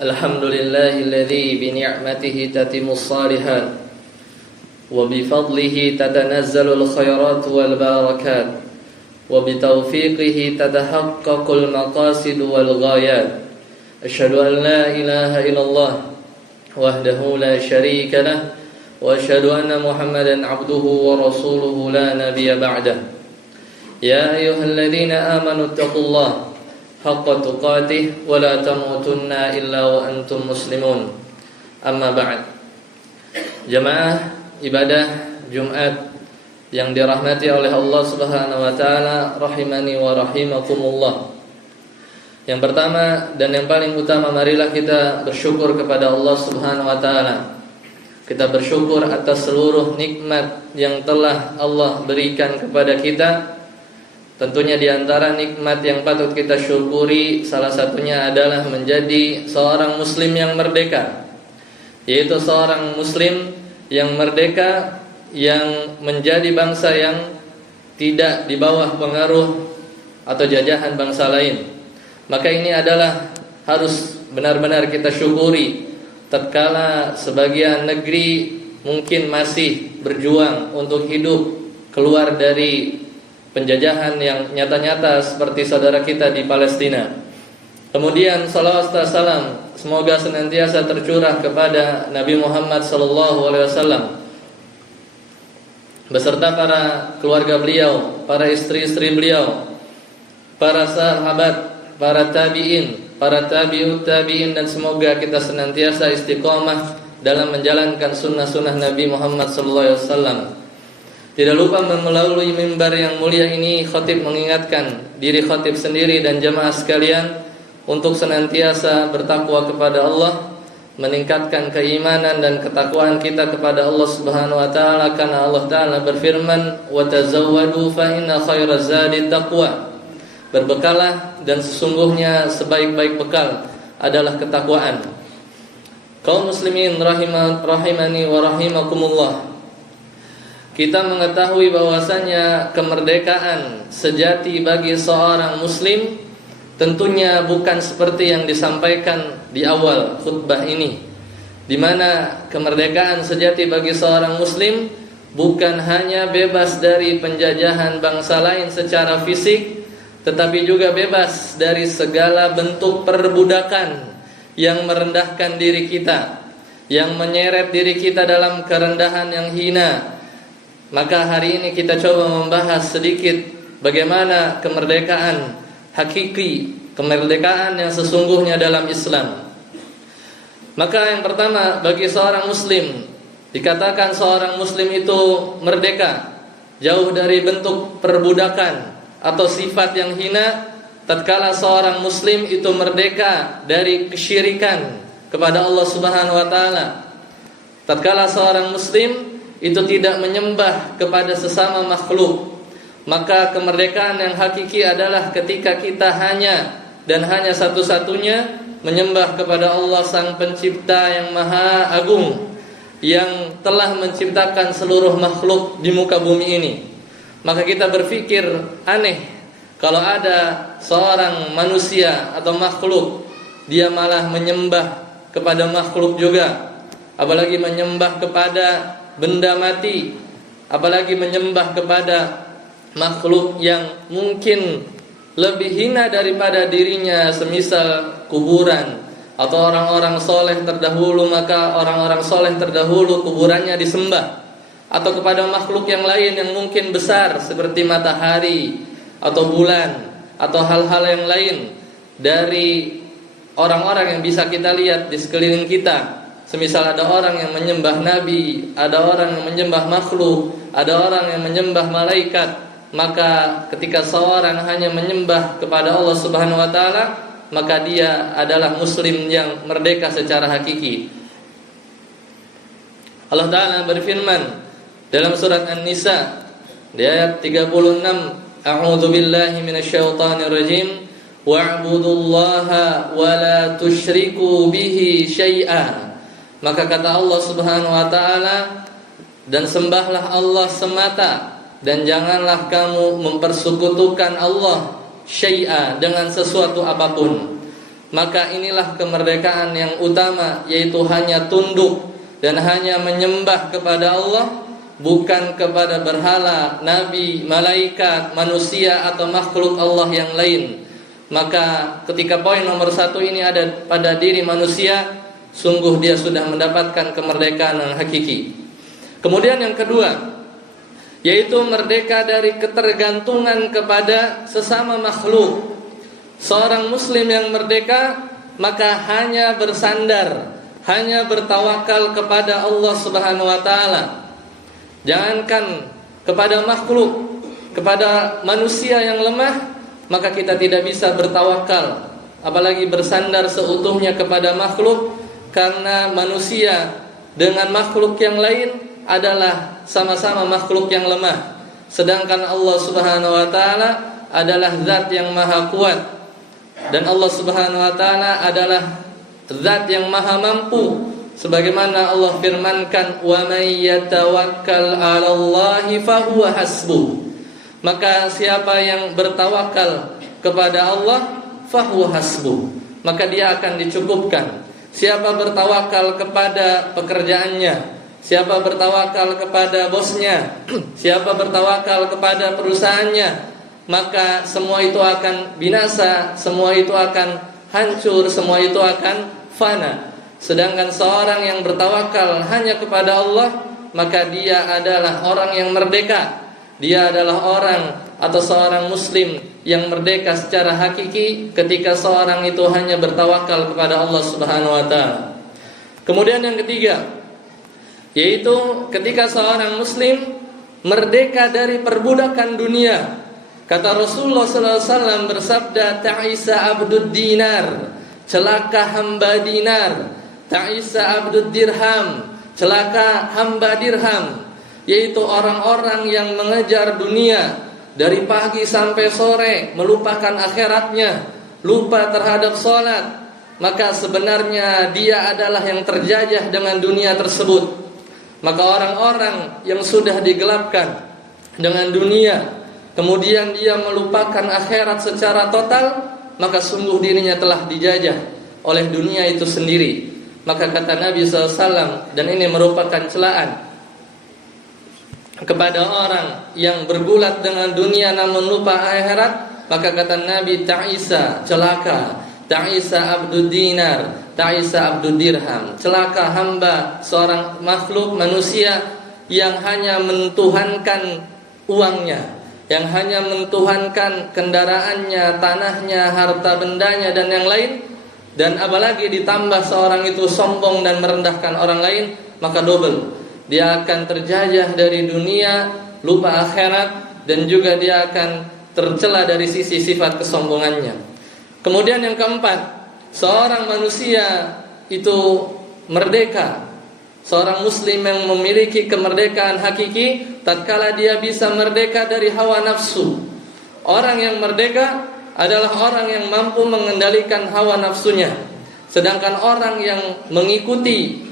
Alhamdulillahilladzi bi ni'matihi tatimmus shalihat wa bi fadlihi tatanazzalul khairat wal barakat wa bi taufiqihi tatahaqqaqul maqasid wal ghayat. Asyhadu an la ilaha illallah wahdahu la syarika lah wa asyhadu anna Muhammadan abduhu wa rasuluhu la nabiyya ba'dah. Ya ayyuhalladzina amanu taqullaha haqqa tuqatih wa la tamutunna illa wa antum muslimun. Amma ba'd. Jamaah ibadah Jumat yang dirahmati oleh Allah Subhanahu wa taala, rahimani wa rahimakumullah. Yang pertama dan yang paling utama, marilah kita bersyukur kepada Allah Subhanahu wa taala. Kita bersyukur atas seluruh nikmat yang telah Allah berikan kepada kita. Tentunya di antara nikmat yang patut kita syukuri, salah satunya adalah menjadi seorang muslim yang merdeka, yaitu seorang muslim yang merdeka, yang menjadi bangsa yang tidak di bawah pengaruh atau jajahan bangsa lain. Maka ini adalah harus benar-benar kita syukuri, tatkala sebagian negeri mungkin masih berjuang untuk hidup keluar dari penjajahan yang nyata-nyata seperti saudara kita di Palestina. Kemudian salawat dan salam semoga senantiasa tercurah kepada Nabi Muhammad SAW beserta para keluarga beliau, para istri-istri beliau, para sahabat, para tabi'in, para tabi'ut tabi'in, dan semoga kita senantiasa istiqomah dalam menjalankan sunnah-sunnah Nabi Muhammad SAW. Tidak lupa melalui mimbar yang mulia ini, khatib mengingatkan diri khatib sendiri dan jamaah sekalian untuk senantiasa bertakwa kepada Allah, meningkatkan keimanan dan ketakwaan kita kepada Allah Subhanahu wa taala, karena Allah taala berfirman, "Wa tazawwadu fa inna khairaz zadi taqwa." Berbekalah dan sesungguhnya sebaik-baik bekal adalah ketakwaan. Kaum muslimin rahimani wa rahimakumullah. Kita mengetahui bahwasanya kemerdekaan sejati bagi seorang muslim tentunya bukan seperti yang disampaikan di awal khutbah ini, di mana kemerdekaan sejati bagi seorang muslim bukan hanya bebas dari penjajahan bangsa lain secara fisik, tetapi juga bebas dari segala bentuk perbudakan yang merendahkan diri kita, yang menyeret diri kita dalam kerendahan yang hina. Maka hari ini kita coba membahas sedikit bagaimana kemerdekaan hakiki, kemerdekaan yang sesungguhnya dalam Islam. Maka yang pertama, bagi seorang muslim, dikatakan seorang muslim itu merdeka, jauh dari bentuk perbudakan atau sifat yang hina, tatkala seorang muslim itu merdeka dari kesyirikan kepada Allah Subhanahu wa taala. Tatkala seorang muslim itu tidak menyembah kepada sesama makhluk, maka kemerdekaan yang hakiki adalah ketika kita hanya dan hanya satu-satunya menyembah kepada Allah Sang Pencipta yang Maha Agung, yang telah menciptakan seluruh makhluk di muka bumi ini. Maka kita berpikir aneh kalau ada seorang manusia atau makhluk dia malah menyembah kepada makhluk juga, apalagi menyembah kepada benda mati, apalagi menyembah kepada makhluk yang mungkin lebih hina daripada dirinya, semisal kuburan atau orang-orang soleh terdahulu. Maka orang-orang soleh terdahulu kuburannya disembah, atau kepada makhluk yang lain yang mungkin besar seperti matahari atau bulan atau hal-hal yang lain dari orang-orang yang bisa kita lihat di sekeliling kita. Semisal ada orang yang menyembah nabi, ada orang yang menyembah makhluk, ada orang yang menyembah malaikat. Maka ketika seorang hanya menyembah kepada Allah Subhanahu wa taala, maka dia adalah muslim yang merdeka secara hakiki. Allah Ta'ala berfirman dalam surat An-Nisa di ayat 36, A'udzu billahi minasyaitonir rajim, wa'budullaha wa la tusyriku bihi syai'a Maka kata Allah Subhanahu wa taala, dan sembahlah Allah semata dan janganlah kamu mempersekutukan Allah syai'a dengan sesuatu apapun. Maka inilah kemerdekaan yang utama, yaitu hanya tunduk dan hanya menyembah kepada Allah, bukan kepada berhala, nabi, malaikat, manusia atau makhluk Allah yang lain. Maka ketika poin nomor 1 ini ada pada diri manusia, sungguh dia sudah mendapatkan kemerdekaan yang hakiki. Kemudian yang kedua, yaitu merdeka dari ketergantungan kepada sesama makhluk. Seorang muslim yang merdeka maka hanya bersandar, hanya bertawakal kepada Allah Subhanahu wa taala. Jangankan kepada makhluk, kepada manusia yang lemah, maka kita tidak bisa bertawakal, apalagi bersandar seutuhnya kepada makhluk, karena manusia dengan makhluk yang lain adalah sama-sama makhluk yang lemah. Sedangkan Allah Subhanahu wa taala adalah zat yang maha kuat, dan Allah Subhanahu wa taala adalah zat yang maha mampu. Sebagaimana Allah firmankan, "Wa may yatawakkal 'alallahi fahuwa hasbuh." Maka siapa yang bertawakal kepada Allah, fahuwa hasbuh, maka dia akan dicukupkan. Siapa bertawakal kepada pekerjaannya, siapa bertawakal kepada bosnya, siapa bertawakal kepada perusahaannya, maka semua itu akan binasa, semua itu akan hancur, semua itu akan fana. Sedangkan seorang yang bertawakal hanya kepada Allah, maka dia adalah orang yang merdeka. Dia adalah orang atau seorang muslim yang merdeka secara hakiki ketika seorang itu hanya bertawakal kepada Allah Subhanahu wa taala. Kemudian yang ketiga, yaitu ketika seorang muslim merdeka dari perbudakan dunia. Kata Rasulullah sallallahu alaihi wasallam bersabda, "Ta'isa abdud dinar, celaka hamba dinar. Ta'isa abdud dirham, celaka hamba dirham." Yaitu orang-orang yang mengejar dunia dari pagi sampai sore, melupakan akhiratnya, lupa terhadap sholat, maka sebenarnya dia adalah yang terjajah dengan dunia tersebut. Maka orang-orang yang sudah digelapkan dengan dunia, kemudian dia melupakan akhirat secara total, maka sungguh dirinya telah dijajah oleh dunia itu sendiri. Maka kata Nabi SAW, dan ini merupakan celaan kepada orang yang bergulat dengan dunia namun lupa akhirat, maka kata Nabi, ta'isa, celaka, ta'isa abdud dinar, ta'isa abdud dirham, celaka hamba seorang makhluk manusia yang hanya mentuhankan uangnya, yang hanya mentuhankan kendaraannya, tanahnya, harta bendanya dan yang lain. Dan apalagi ditambah seorang itu sombong dan merendahkan orang lain, maka double. Dia akan terjajah dari dunia, lupa akhirat, dan juga dia akan tercela dari sisi sifat kesombongannya. Kemudian yang keempat, seorang manusia itu merdeka. Seorang muslim yang memiliki kemerdekaan hakiki tatkala dia bisa merdeka dari hawa nafsu. Orang yang merdeka adalah orang yang mampu mengendalikan hawa nafsunya. Sedangkan orang yang mengikuti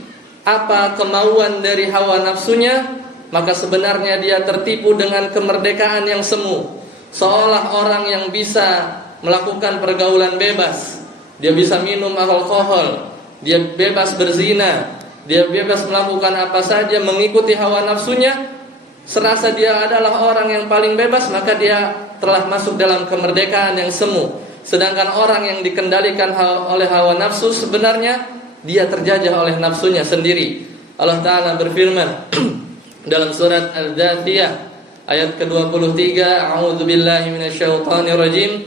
apa kemauan dari hawa nafsunya, maka sebenarnya dia tertipu dengan kemerdekaan yang semu. Seolah orang yang bisa melakukan pergaulan bebas, dia bisa minum alkohol, dia bebas berzina, dia bebas melakukan apa saja mengikuti hawa nafsunya, serasa dia adalah orang yang paling bebas, maka dia telah masuk dalam kemerdekaan yang semu. Sedangkan orang yang dikendalikan oleh hawa nafsu, sebenarnya dia terjajah oleh nafsunya sendiri. Allah Ta'ala berfirman dalam surat Al-Dzatiyah ayat ke-23, A'udzu billahi minasyaitonir rajim,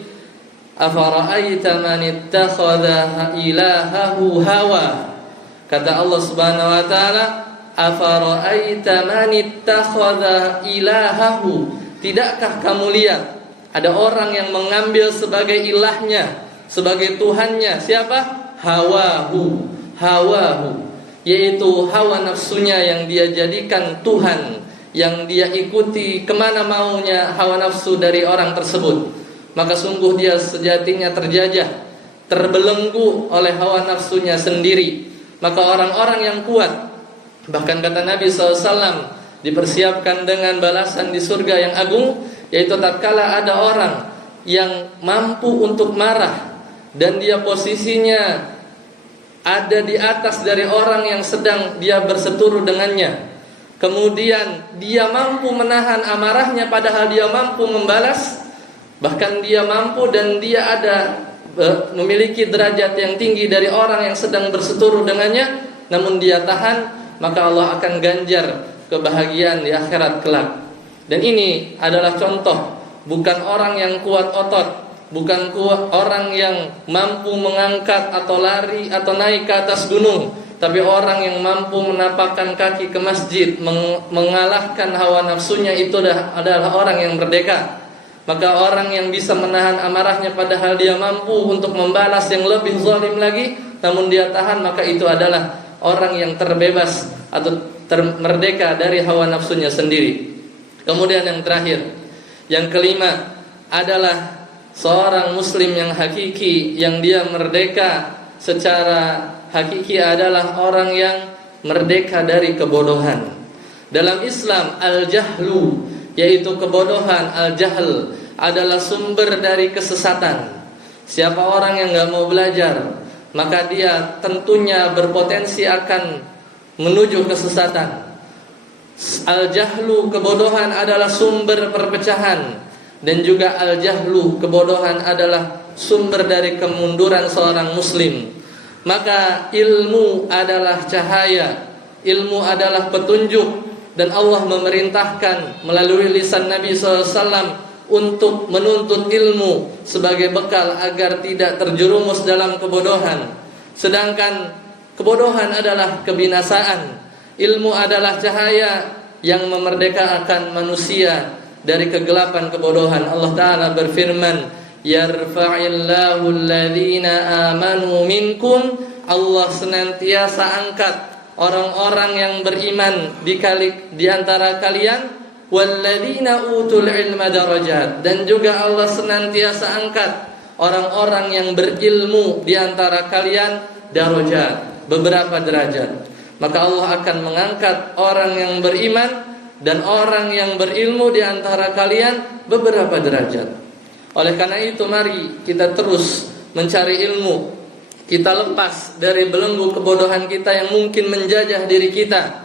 afara'aita man ittakhadha ilahahu hawa. Kata Allah Subhanahu wa taala, afara'aita man ittakhadha ilahahu, tidakkah kamu lihat ada orang yang mengambil sebagai ilahnya, sebagai tuhannya siapa? Hawahu, yaitu hawa nafsunya yang dia jadikan Tuhan, yang dia ikuti kemana maunya hawa nafsu dari orang tersebut. Maka sungguh dia sejatinya terjajah, terbelenggu oleh hawa nafsunya sendiri. Maka orang-orang yang kuat, bahkan kata Nabi SAW, dipersiapkan dengan balasan di surga yang agung, yaitu tatkala ada orang yang mampu untuk marah dan dia posisinya ada di atas dari orang yang sedang dia berseteru dengannya. Kemudian dia mampu menahan amarahnya padahal dia mampu membalas. Bahkan dia mampu dan dia memiliki derajat yang tinggi dari orang yang sedang berseteru dengannya, namun dia tahan, maka Allah akan ganjar kebahagiaan di akhirat kelak. Dan ini adalah contoh, bukan orang yang kuat otot, bukan orang yang mampu mengangkat atau lari atau naik ke atas gunung, tapi orang yang mampu menapakkan kaki ke masjid, mengalahkan hawa nafsunya, itu adalah orang yang merdeka. Maka orang yang bisa menahan amarahnya padahal dia mampu untuk membalas yang lebih zalim lagi, namun dia tahan, maka itu adalah orang yang terbebas atau merdeka dari hawa nafsunya sendiri. Kemudian yang terakhir, yang kelima adalah seorang muslim yang hakiki, yang dia merdeka secara hakiki adalah orang yang merdeka dari kebodohan. Dalam Islam, al-jahlu, yaitu kebodohan, al-jahl, adalah sumber dari kesesatan. Siapa orang yang gak mau belajar, maka dia tentunya berpotensi akan menuju kesesatan. Al-jahlu, kebodohan, adalah sumber perpecahan. Dan juga al-jahlu, kebodohan, adalah sumber dari kemunduran seorang muslim. Maka ilmu adalah cahaya, ilmu adalah petunjuk. Dan Allah memerintahkan melalui lisan Nabi SAW untuk menuntut ilmu sebagai bekal agar tidak terjerumus dalam kebodohan. Sedangkan kebodohan adalah kebinasaan. Ilmu adalah cahaya yang memerdekakan manusia dari kegelapan kebodohan. Allah Ta'ala berfirman, yarfa'illahu alladhina amanu minkum. Allah senantiasa angkat orang-orang yang beriman di antara kalian, walladzina utul ilma darajat, dan juga Allah senantiasa angkat orang-orang yang berilmu di antara kalian darajat, beberapa derajat. Maka Allah akan mengangkat orang yang beriman dan orang yang berilmu di antara kalian beberapa derajat. Oleh karena itu, mari kita terus mencari ilmu. Kita lepas dari belenggu kebodohan kita yang mungkin menjajah diri kita,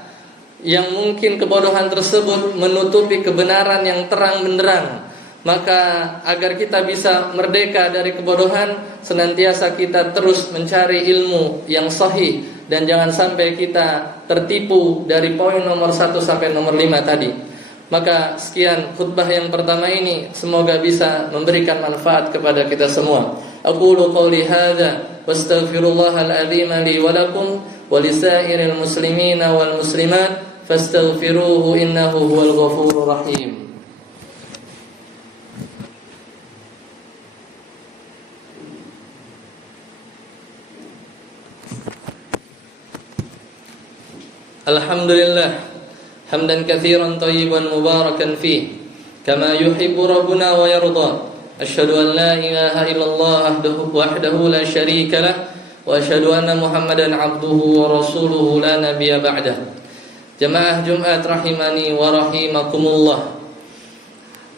yang mungkin kebodohan tersebut menutupi kebenaran yang terang benderang. Maka agar kita bisa merdeka dari kebodohan, senantiasa kita terus mencari ilmu yang sahih, dan jangan sampai kita tertipu dari poin nomor 1 sampai nomor 5 tadi. Maka sekian khutbah yang pertama ini, semoga bisa memberikan manfaat kepada kita semua. Aqulu qawli hadza wastaghfirullahal azim li wa lakum wa lisairil muslimina wal muslimat fastaghfiruhu innahu huwal ghafurur rahim. Alhamdulillah hamdan katsiran thayyiban mubarakan fih kama yuhibbu rabbuna wa yarda. Asyhadu an la ilaha illallah wahdahu la syarika lah wa asyhadu anna Muhammadan abduhu wa rasuluhu la nabiyya ba'dah. Jamaah Jumat rahimani wa rahimakumullah.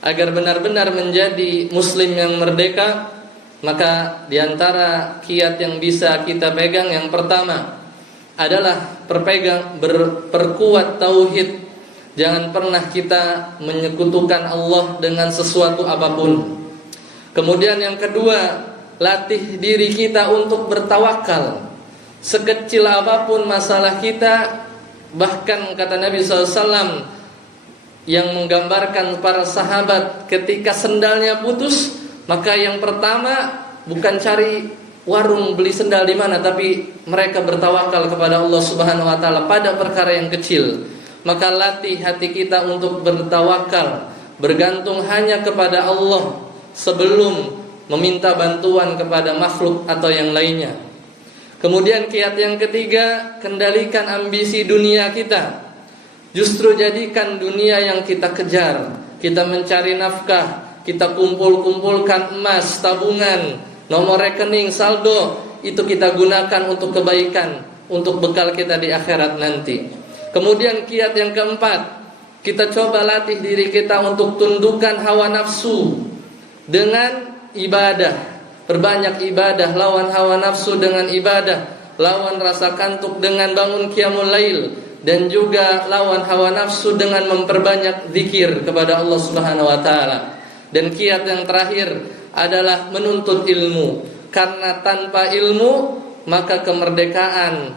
Agar benar-benar menjadi muslim yang merdeka, maka diantara kiat yang bisa kita pegang, yang pertama adalah perkuat tauhid. Jangan pernah kita menyekutukan Allah dengan sesuatu apapun. Kemudian yang kedua, latih diri kita untuk bertawakal. Sekecil apapun masalah kita, bahkan kata Nabi SAW yang menggambarkan para sahabat ketika sendalnya putus, maka yang pertama bukan cari warung beli sendal di mana, tapi mereka bertawakal kepada Allah Subhanahu wa taala pada perkara yang kecil. Maka latih hati kita untuk bertawakal, bergantung hanya kepada Allah sebelum meminta bantuan kepada makhluk atau yang lainnya. Kemudian kiat yang ketiga, kendalikan ambisi dunia kita. Justru jadikan dunia yang kita kejar. Kita mencari nafkah, kita kumpulkan emas, tabungan, nomor rekening, saldo, itu kita gunakan untuk kebaikan. untuk bekal kita di akhirat nanti. Kemudian kiat yang keempat, kita coba latih diri kita untuk tundukkan hawa nafsu dengan ibadah. Perbanyak ibadah, lawan hawa nafsu dengan ibadah, lawan rasa kantuk dengan bangun qiyamul lail, dan juga lawan hawa nafsu dengan memperbanyak zikir kepada Allah Subhanahu wa taala. Dan kiat yang terakhir adalah menuntut ilmu, karena tanpa ilmu maka kemerdekaan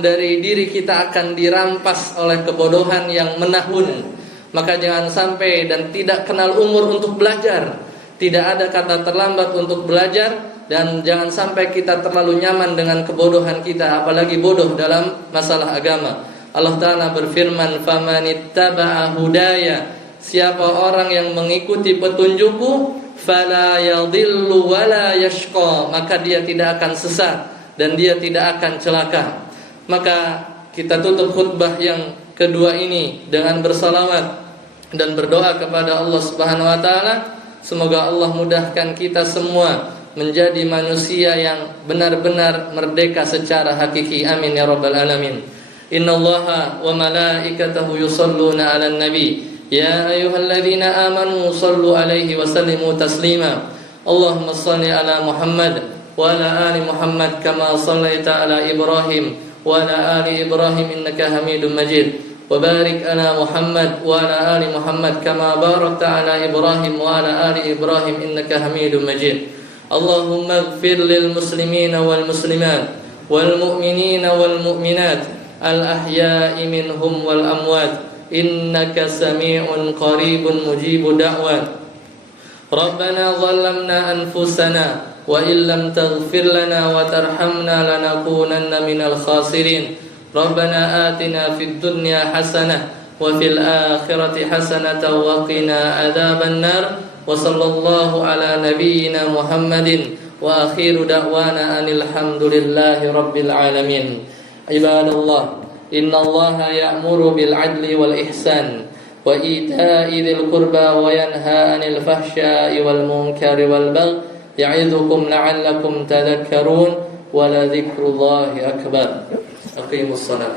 dari diri kita akan dirampas oleh kebodohan yang menahun. Maka jangan sampai dan tidak kenal umur untuk belajar. Tidak ada kata terlambat untuk belajar, dan jangan sampai kita terlalu nyaman dengan kebodohan kita, apalagi bodoh dalam masalah agama. Allah Ta'ala berfirman, "Famanittaba'a hudaya", siapa orang yang mengikuti petunjukku, fala yadhillu wala yashqa, maka dia tidak akan sesat dan dia tidak akan celaka. Maka kita tutup khutbah yang kedua ini dengan bersalawat dan berdoa kepada Allah Subhanahu wa taala. Semoga Allah mudahkan kita semua menjadi manusia yang benar-benar merdeka secara hakiki. Amin ya rabbal alamin. Innallaha wa malaikatahu yusholluna 'alan nabi. Ya ayyuhalladzina amanu shallu 'alaihi wa sallimu taslima. Allahumma shalli 'ala Muhammad wa 'ala ali Muhammad kama shallaita 'ala Ibrahim wa 'ala ali Ibrahim innaka Hamidum Majid. وبارك على محمد وعلى آل محمد كما باركت على إبراهيم وعلى آل إبراهيم إنك حميد مجيد. اللهم اغفر للمسلمين والمسلمات والمؤمنين والمؤمنات الأحياء منهم والأموات إنك سميع قريب مجيب دعوات. ربنا ظلمنا أنفسنا وإن لم تغفر لنا وترحمنا لنكونن من الخاسرين. ربنا آتنا في الدنيا حسنة وفي الآخرة حسنة وقنا عذاب النار. وصلى الله على نبينا محمد وآخر دعوانا أن الحمد لله رب العالمين. عباد الله، إن الله يأمر بالعدل والإحسان وإيتاء ذي القربى وينهى عن الفحشاء والمنكر والبغي يعظكم لعلكم تذكرون ولذكر الله أكبر. أقيموا الصلاة.